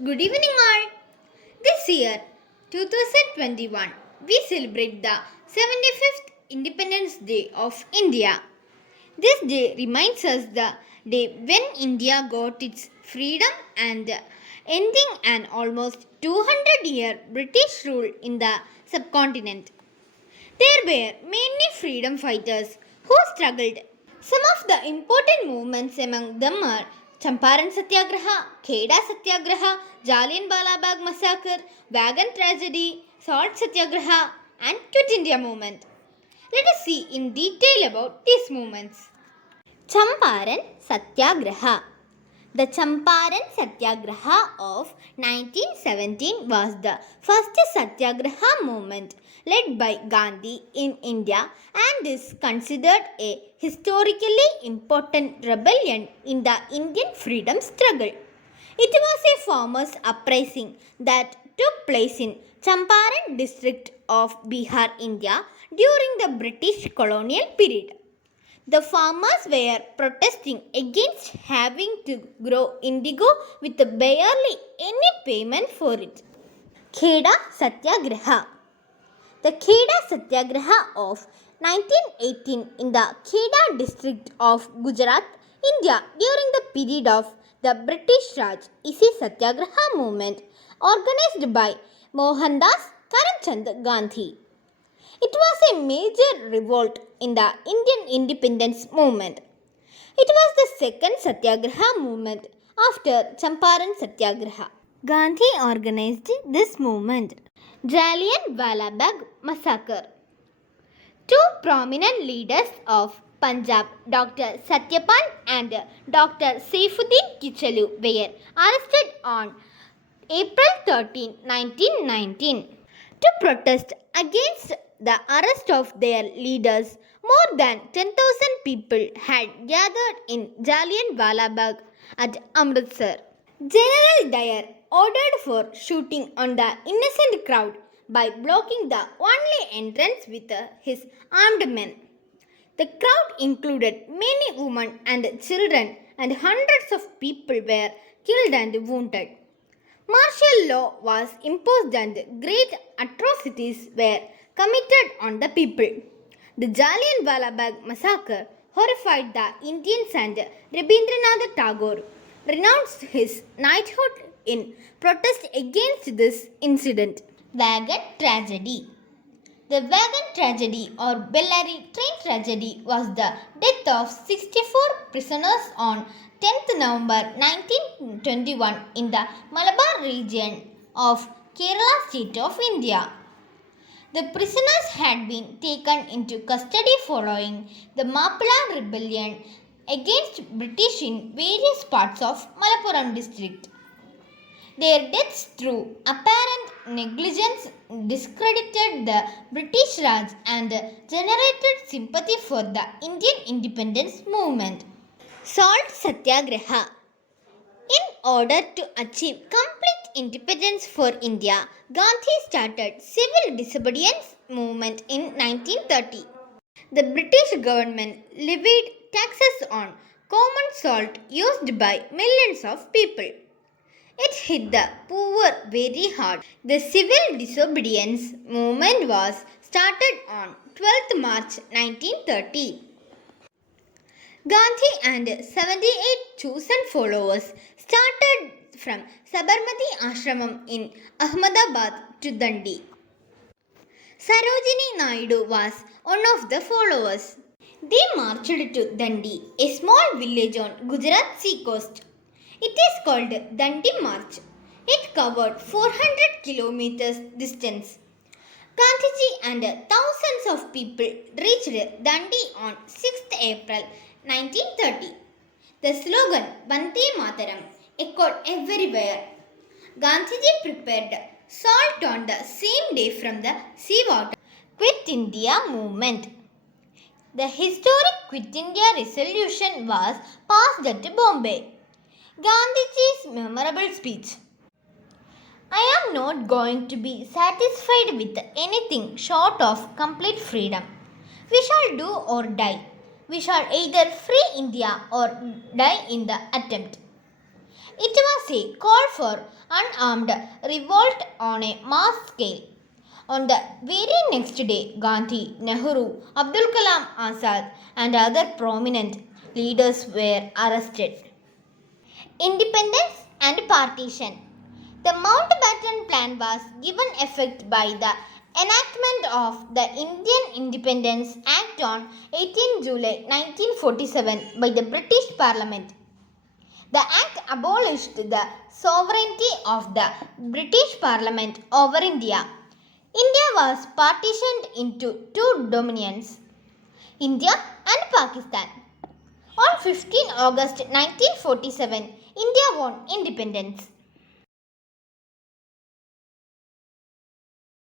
Good evening, all. This year, 2021, we celebrate the 75th Independence Day of India. This day reminds us the day when India got its freedom and ending an almost 200-year British rule in the subcontinent. There were many freedom fighters who struggled. Some of the important movements among them are Champaran Satyagraha, Kheda Satyagraha, Jallian Wala Bagh Massacre, Wagon Tragedy, Salt Satyagraha, and Quit India Movement. Let us see in detail about these movements. Champaran Satyagraha. The Champaran Satyagraha of 1917 was the first Satyagraha movement led by Gandhi in India and is considered a historically important rebellion in the Indian freedom struggle. It was a farmers' uprising that took place in Champaran district of Bihar, India during the British colonial period. The farmers were protesting against having to grow indigo with barely any payment for it. Kheda Satyagraha. The Kheda Satyagraha of 1918 in the Kheda district of Gujarat, India during the period of the British Raj is a Satyagraha movement organized by Mohandas Karamchand Gandhi. It was a major revolt in the Indian independence movement. It was the second Satyagraha movement after Champaran Satyagraha. Gandhi organized this movement. Jallian Wala Bagh Massacre. Two prominent leaders of Punjab, Dr. Satyapal and Dr. Saifuddin Kichlu, were arrested on April 13, 1919 to protest against the arrest of their leaders. More than 10,000 people had gathered in Jallianwala Bagh at Amritsar. General Dyer ordered for shooting on the innocent crowd by blocking the only entrance with his armed men. The crowd included many women and children, and hundreds of people were killed and wounded. Martial law was imposed and great atrocities were committed on the people. The Jallianwala Bagh massacre horrified the Indians and Rabindranath Tagore renounced his knighthood in protest against this incident. Wagon Tragedy. The wagon tragedy or Bellary train tragedy was the death of 64 prisoners on 10th November 1921 in the Malabar region of Kerala state of India. The prisoners had been taken into custody following the Mappila rebellion against British in various parts of Malappuram district. Their deaths through apparent negligence discredited the British Raj and generated sympathy for the Indian independence movement. Salt Satyagraha. In order to achieve complete independence for India, Gandhi started civil disobedience movement in 1930. The British government levied taxes on common salt used by millions of people. It hit the poor very hard. The civil disobedience movement was started on 12th March 1930. Gandhi and 78 chosen followers started from Sabarmati Ashramam in Ahmedabad to Dandi. Sarojini Naidu was one of the followers. They marched to Dandi, a small village on Gujarat sea coast. It is called Dandi March. It covered 400 kilometers distance. Gandhiji and thousands of people reached Dandi on 6th April 1930. The slogan Vande Mataram echoed everywhere. Gandhiji prepared salt on the same day from the seawater. Quit India movement. The historic Quit India resolution was passed at Bombay. Gandhiji's memorable speech. I am not going to be satisfied with anything short of complete freedom. We shall do or die. We shall either free India or die in the attempt. It was a call for unarmed revolt on a mass scale. On the very next day, Gandhi, Nehru, Abdul Kalam Azad, and other prominent leaders were arrested. Independence and partition. The Mountbatten Plan was given effect by the enactment of the Indian Independence Act on 18 July 1947 by the British Parliament. The Act abolished the sovereignty of the British Parliament over India. India was partitioned into two dominions, India and Pakistan. On 15 August 1947, India won independence.